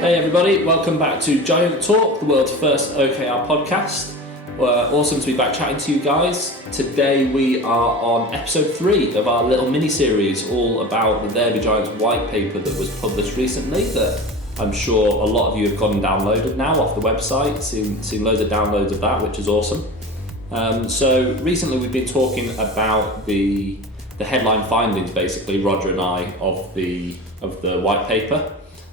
Hey everybody, welcome back to Giant Talk, the world's first OKR podcast. We're awesome to be back chatting to you guys. Today we are on episode 3 of our little mini-series all about the There Be Giants white paper that was published recently that I'm sure a lot of you have gone and downloaded now off the website, seen loads of downloads of that, which is awesome. So recently we've been talking about the headline findings, basically, Roger and I, of the white paper.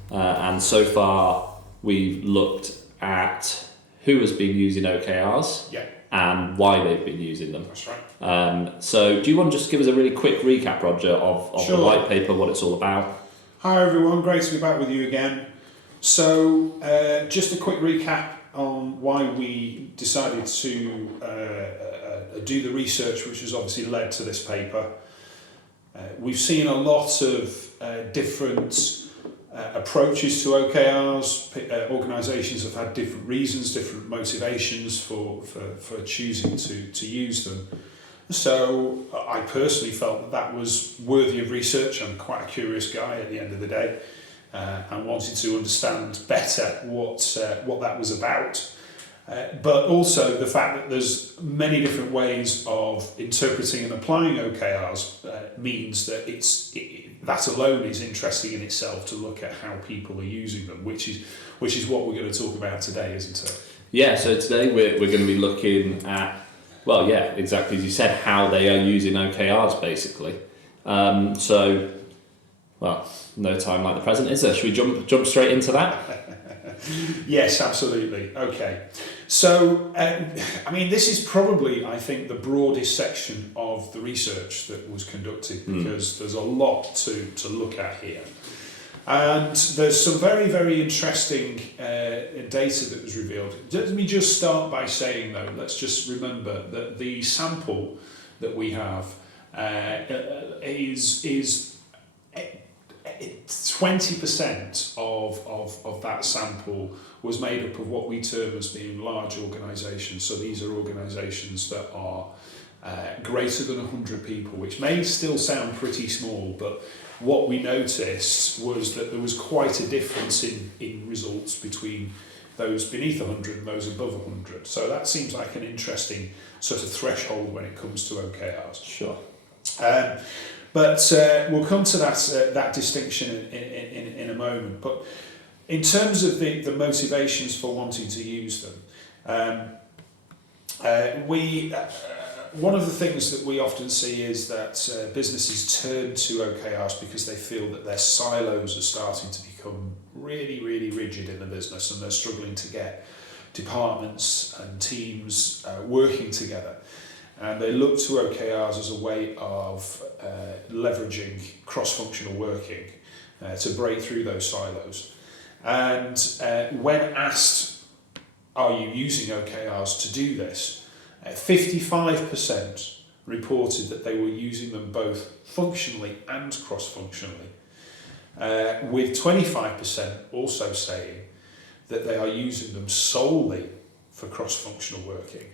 And so far we've looked at who has been using OKRs and why they've been using them. That's right. So do you want to just give us a really quick recap, Roger, of Sure. the white paper, what it's all about? Hi everyone, great to be back with you again. So just a quick recap on why we decided to do the research which has obviously led to this paper. We've seen a lot of different approaches to OKRs. Organisations have had different reasons, different motivations for choosing to use them. So I personally felt that was worthy of research. I'm quite a curious guy at the end of the day, and wanted to understand better what that was about. But also the fact that there's many different ways of interpreting and applying OKRs means that that alone is interesting in itself to look at how people are using them, which is what we're going to talk about today, isn't it? Yeah, so today we're going to be looking at, well, yeah, exactly as you said, how they are using OKRs, basically. So, well, no time like the present, is there? Should we jump straight into that? Yes, absolutely. Okay. So, this is probably, I think, the broadest section of the research that was conducted because there's a lot to look at here. And there's some very, very interesting data that was revealed. Let me just start by saying, though, let's just remember that the sample that we have is 20% of that sample was made up of what we term as being large organisations. So these are organisations that are greater than 100 people, which may still sound pretty small, but what we noticed was that there was quite a difference in results between those beneath 100 and those above 100. So that seems like an interesting sort of threshold when it comes to OKRs. Sure. But we'll come to that distinction in a moment. But in terms of the motivations for wanting to use them, one of the things that we often see is that businesses turn to OKRs because they feel that their silos are starting to become really, really rigid in the business, and they're struggling to get departments and teams working together. And they look to OKRs as a way of leveraging cross-functional working to break through those silos. And when asked, are you using OKRs to do this, 55% reported that they were using them both functionally and cross-functionally, with 25% also saying that they are using them solely for cross-functional working.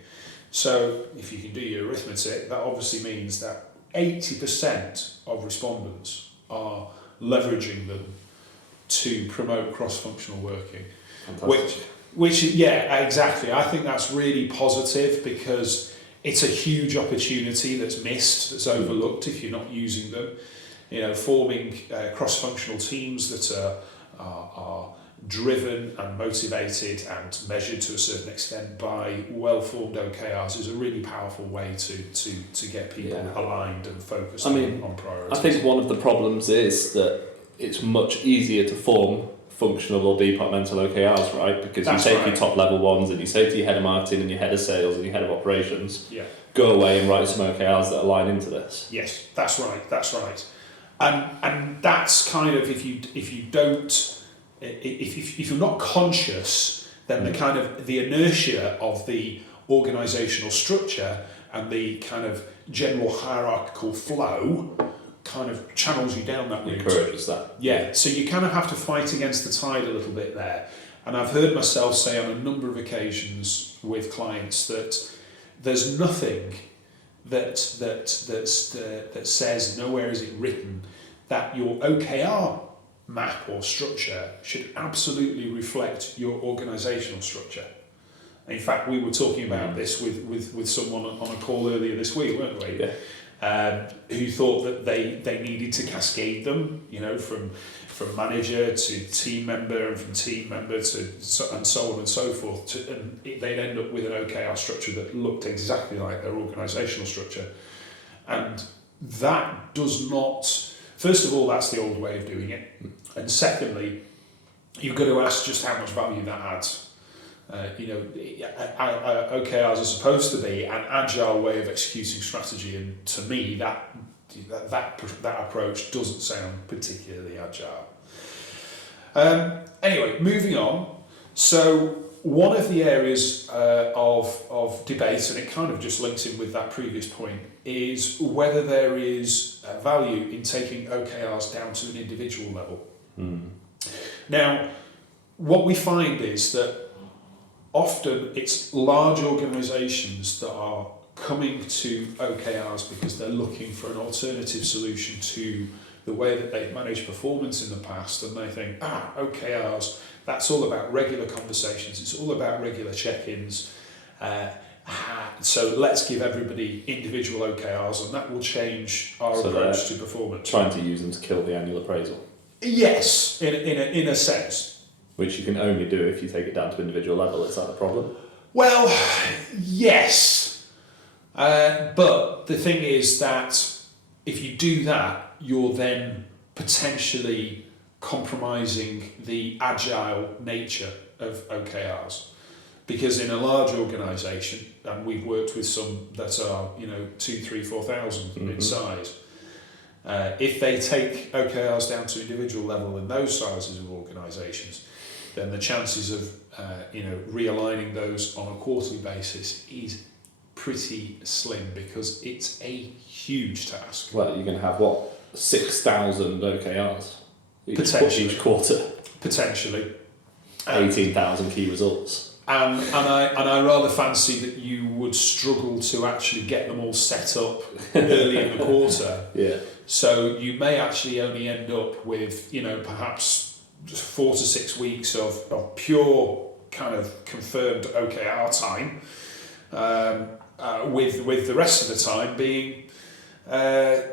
So if you can do your arithmetic, that obviously means that 80% of respondents are leveraging them to promote cross-functional working. Fantastic. Which, yeah, exactly. I think that's really positive because it's a huge opportunity that's missed, that's overlooked if you're not using them. You know, forming cross-functional teams that are driven and motivated and measured to a certain extent by well-formed OKRs is a really powerful way to get people aligned and focused on priorities. I think one of the problems is that it's much easier to form functional or departmental OKRs, right? Because you take your top level ones and you say to your head of marketing and your head of sales and your head of operations, go away and write some OKRs that align into this. Yes, that's right. And that's kind of if you're not conscious, then the inertia of the organisational structure and the kind of general hierarchical flow kind of channels you down that route. Encourages that. Yeah, so you kind of have to fight against the tide a little bit there. And I've heard myself say on a number of occasions with clients that there's nothing that says, nowhere is it written, that your OKR map or structure should absolutely reflect your organisational structure. In fact, we were talking about this with someone on a call earlier this week, weren't we? Yeah. Who thought that they needed to cascade them, from manager to team member, and from team member to and so on and so forth. And they'd end up with an OKR structure that looked exactly like their organisational structure. And that does not, first of all, that's the old way of doing it. And secondly, you've got to ask just how much value that adds. OKRs are supposed to be an agile way of executing strategy, and to me that approach doesn't sound particularly agile. Anyway, moving on. So one of the areas of debate, and it kind of just links in with that previous point, is whether there is value in taking OKRs down to an individual level. Now, what we find is that often it's large organisations that are coming to OKRs because they're looking for an alternative solution to the way that they've managed performance in the past, and they think, OKRs, that's all about regular conversations, it's all about regular check-ins, so let's give everybody individual OKRs and that will change our approach to performance. Trying to use them to kill the annual appraisal. Yes, in a sense. Which you can only do if you take it down to individual level. Is that the problem? Well, yes. But the thing is that if you do that, you're then potentially compromising the agile nature of OKRs. Because in a large organisation, and we've worked with some that are 2, 3, 4,000 in size, if they take OKRs down to individual level in those sizes of organisations, then the chances of realigning those on a quarterly basis is pretty slim, because it's a huge task. Well, you're going to have 6,000 OKRs each quarter. Potentially. 18,000 key results. And I rather fancy that you would struggle to actually get them all set up early in the quarter. Yeah. So you may actually only end up with perhaps 4 to 6 weeks of pure kind of confirmed OKR time, with the rest of the time being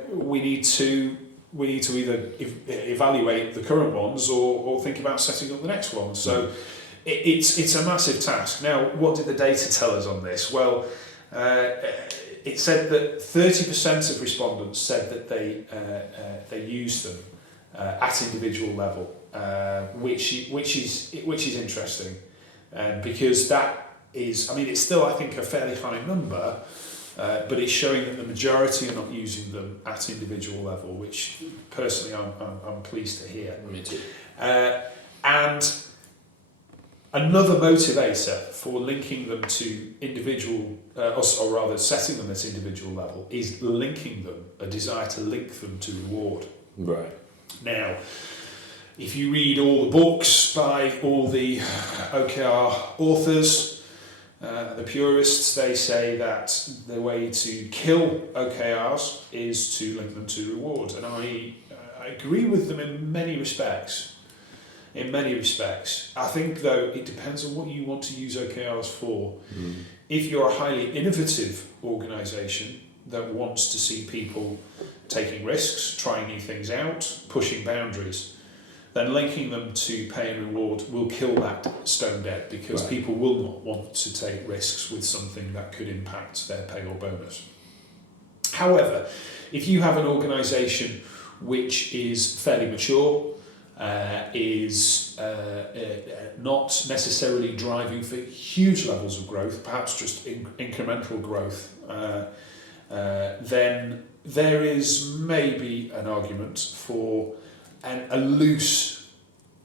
we need to either evaluate the current ones or think about setting up the next one. So it's a massive task. Now, what did the data tell us on this? Well, it said that 30% of respondents said that they use them at individual level. Which is interesting, because that is, it's still, I think, a fairly high number, but it's showing that the majority are not using them at individual level, which personally I'm pleased to hear. Me too. And another motivator for linking them to individual, or rather setting them at individual level, is a desire to link them to reward. Right. Now, if you read all the books by all the OKR authors, the purists, they say that the way to kill OKRs is to link them to reward. And I agree with them in many respects. I think, though, it depends on what you want to use OKRs for. If you're a highly innovative organisation that wants to see people taking risks, trying new things out, pushing boundaries, then linking them to pay and reward will kill that stone dead, because people will not want to take risks with something that could impact their pay or bonus. However, if you have an organisation which is fairly mature, is not necessarily driving for huge levels of growth, perhaps just incremental growth, then there is maybe an argument for a loose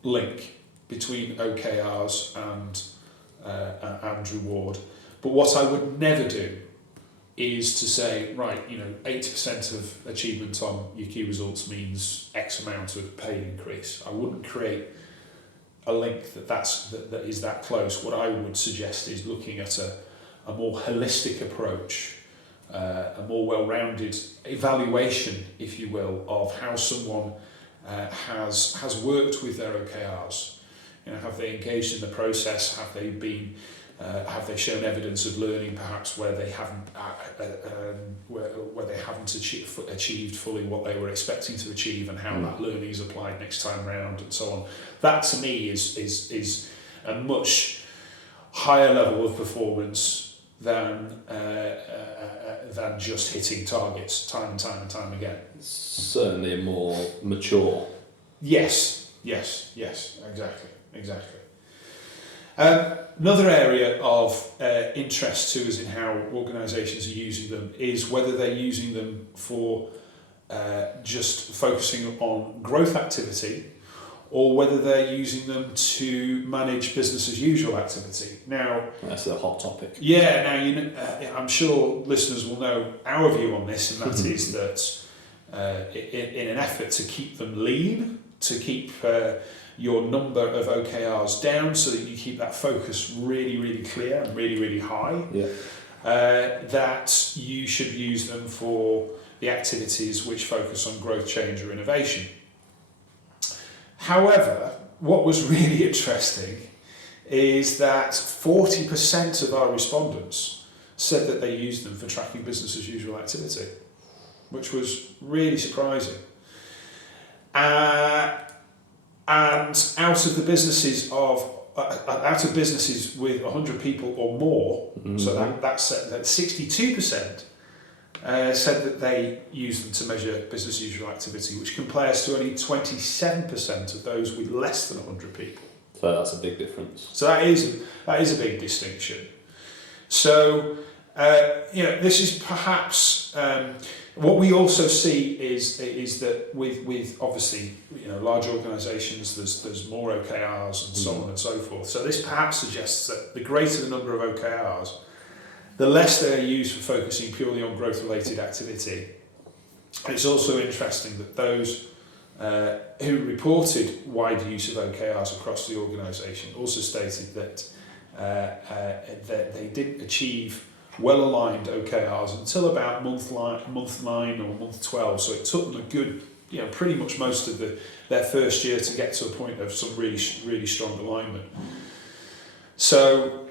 link between OKRs and reward. But what I would never do is to say, 80% of achievement on your key results means X amount of pay increase. I wouldn't create a link that is that close. What I would suggest is looking at a more holistic approach, a more well-rounded evaluation, if you will, of how someone has worked with their OKRs? Have they engaged in the process? Have they shown evidence of learning, perhaps where they haven't achieved fully what they were expecting to achieve, and how that learning is applied next time round, and so on? That to me is a much higher level of performance than just hitting targets time and time again. Certainly more mature. Yes, exactly. Another area of interest to us in how organisations are using them is whether they're using them for just focusing on growth activity, or whether they're using them to manage business as usual activity. Now, that's a hot topic. Yeah, now I'm sure listeners will know our view on this, and that is that in an effort to keep them lean, to keep your number of OKRs down, so that you keep that focus really clear and really high, that you should use them for the activities which focus on growth, change or innovation. However, what was really interesting is that 40% of our respondents said that they used them for tracking business as usual activity, which was really surprising. And out of businesses with 100 people or more, so that 62% said that they use them to measure business as usual activity, which compares to only 27% of those with less than 100 people. So that's a big difference. So that is a big distinction. So this is perhaps what we also see is that with obviously large organisations, there's more OKRs and so on and so forth. So this perhaps suggests that the greater the number of OKRs, the less they are used for focusing purely on growth-related activity. And it's also interesting that those who reported wide use of OKRs across the organisation also stated that they didn't achieve well-aligned OKRs until about month 9 or month 12. So it took them a good, pretty much most of their first year to get to a point of some really strong alignment. So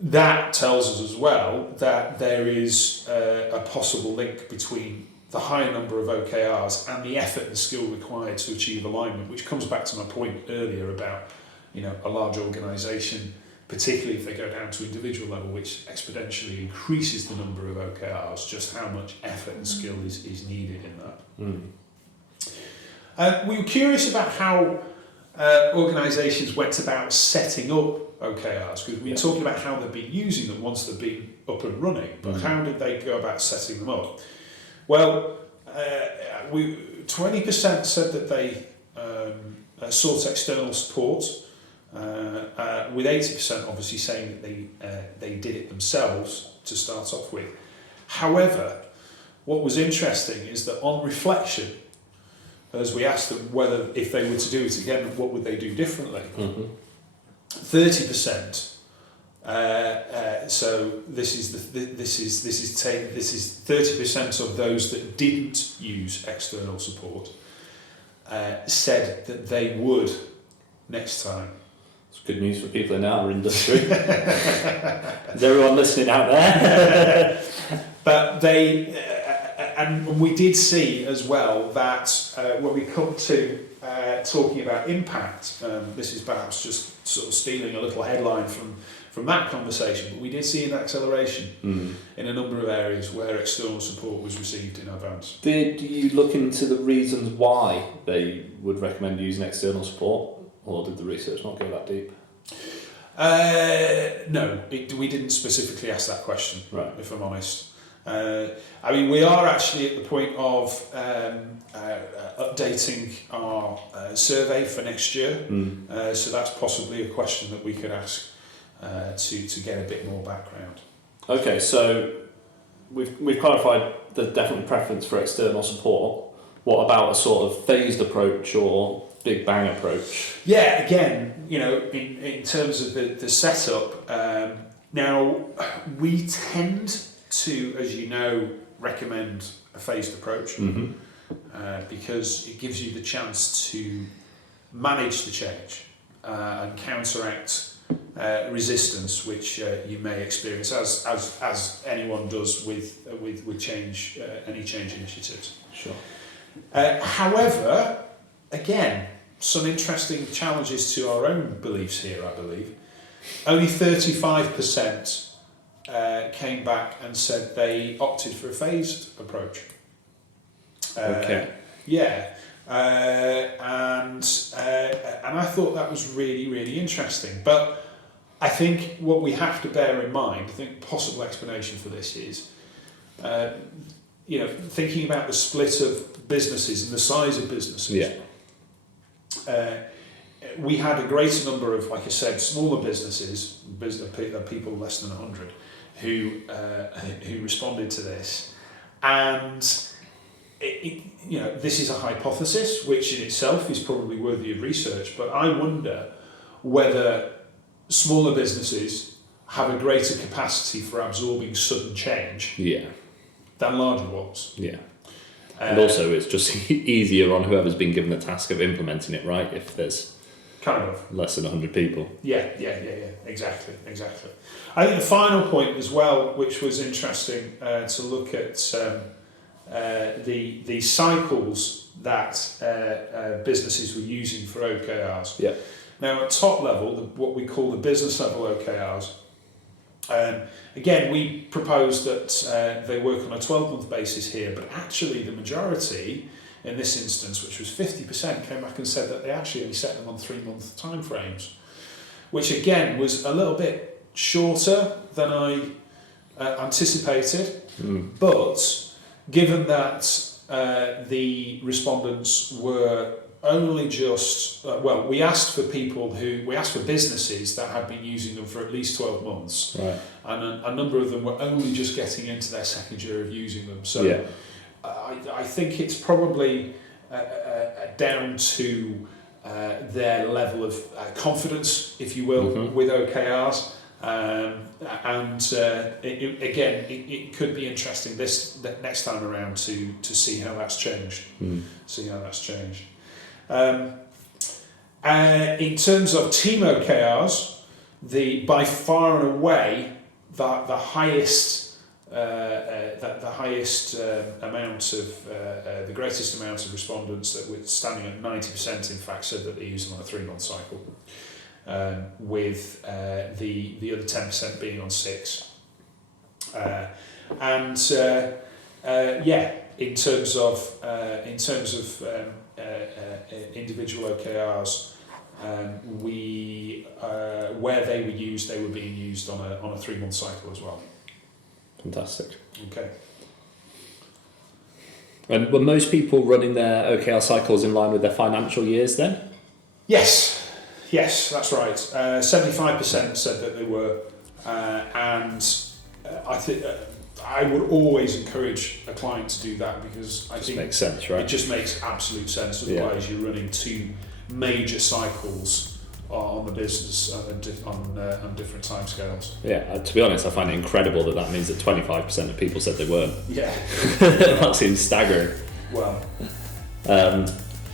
that tells us as well that there is a possible link between the higher number of OKRs and the effort and skill required to achieve alignment, which comes back to my point earlier about a large organisation, particularly if they go down to individual level, which exponentially increases the number of OKRs, just how much effort and skill is needed in that. We were curious about how organisations went about setting up OKRs, because we were talking about how they've been using them once they've been up and running, but how did they go about setting them up? Well, 20% said that they sought external support, with 80% obviously saying that they did it themselves to start off with. However, what was interesting is that on reflection, as we asked them whether if they were to do it again, what would they do differently? 30%. So this is 30% of those that didn't use external support said that they would next time. It's good news for people in our industry. Is everyone listening out there? But and we did see as well that when we come to talking about impact, this is perhaps just sort of stealing a little headline from that conversation, but we did see an acceleration in a number of areas where external support was received in advance. Did you look into the reasons why they would recommend using external support, or did the research not go that deep? No, we didn't specifically ask that question, right, if I'm honest. We are actually at the point of updating our survey for next year, so that's possibly a question that we could ask to get a bit more background. Okay, so we've clarified the definite preference for external support. What about a sort of phased approach or big bang approach? Yeah, again, in terms of the setup, now we tend to, as you know, recommend a phased approach. because it gives you the chance to manage the change and counteract resistance, which you may experience, as anyone does with change, any change initiatives. Sure. However, again, some interesting challenges to our own beliefs here, I believe. Only 35% came back and said they opted for a phased approach. Okay. Yeah. And I thought that was really, really interesting. But I think what we have to bear in mind, I think possible explanation for this is, thinking about the split of businesses and the size of businesses. Yeah. We had a greater number of, like I said, smaller businesses, people less than 100, who responded to this, and this is a hypothesis which in itself is probably worthy of research, but I wonder whether smaller businesses have a greater capacity for absorbing sudden change than larger ones. Yeah. And also it's just easier on whoever's been given the task of implementing it, right? If there's kind of less than 100 people. Yeah, exactly. I think the final point as well, which was interesting to look at the cycles that businesses were using for OKRs. Yeah. Now at top level, what we call the business level OKRs, again, we propose that they work on a 12-month basis here, but actually the majority in this instance, which was 50%, came back and said that they actually only set them on 3-month timeframes, which again was a little bit shorter than I anticipated. But given that the respondents were only just, we asked for businesses that had been using them for at least 12 months, right, and a number of them were only just getting into their second year of using them. So I think it's probably down to their level of confidence, if you will, with OKRs. It could be interesting next time around to see how that's changed. In terms of team OKRs, by far and away the highest amount of the greatest amount of respondents, that were standing at 90%, in fact, said that they use them on a 3-month cycle, with the other 10% being on 6. In terms of individual OKRs, where they were used, they were being used on a 3-month cycle as well. Fantastic. Okay. And were most people running their OKR cycles in line with their financial years then? Yes, that's right. 75% said that they were, and I think I would always encourage a client to do that, because I think makes sense, right? It just makes absolute sense. Otherwise, you're running 2 major cycles on the business on different timescales. Yeah, to be honest, I find it incredible that means that 25% of people said they weren't. Yeah. That seems staggering. Well.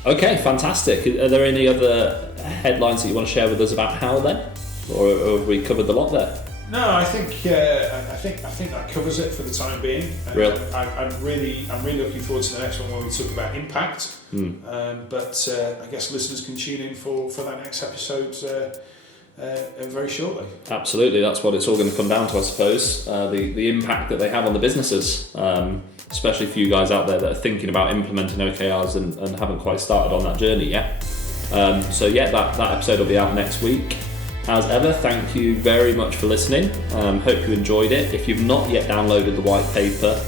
Okay, fantastic. Are there any other headlines that you want to share with us about how then? Or have we covered the lot there? No, I think that covers it for the time being. Really? I'm really looking forward to the next one, where we talk about impact. But I guess listeners can tune in for that next episode very shortly. Absolutely, that's what it's all going to come down to, I suppose. The impact that they have on the businesses, especially for you guys out there that are thinking about implementing OKRs and haven't quite started on that journey yet. That episode will be out next week. As ever, thank you very much for listening. Hope you enjoyed it. If you've not yet downloaded the white paper,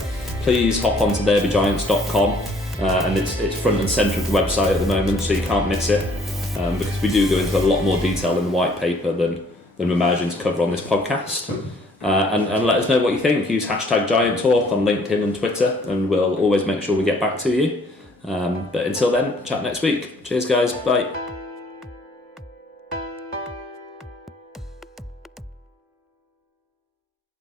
please hop onto therebegiants.com, and it's front and centre of the website at the moment, so you can't miss it, because we do go into a lot more detail in the white paper than we're managing to cover on this podcast. And let us know what you think. Use #GiantTalk on LinkedIn and Twitter, and we'll always make sure we get back to you. But until then, chat next week. Cheers, guys. Bye.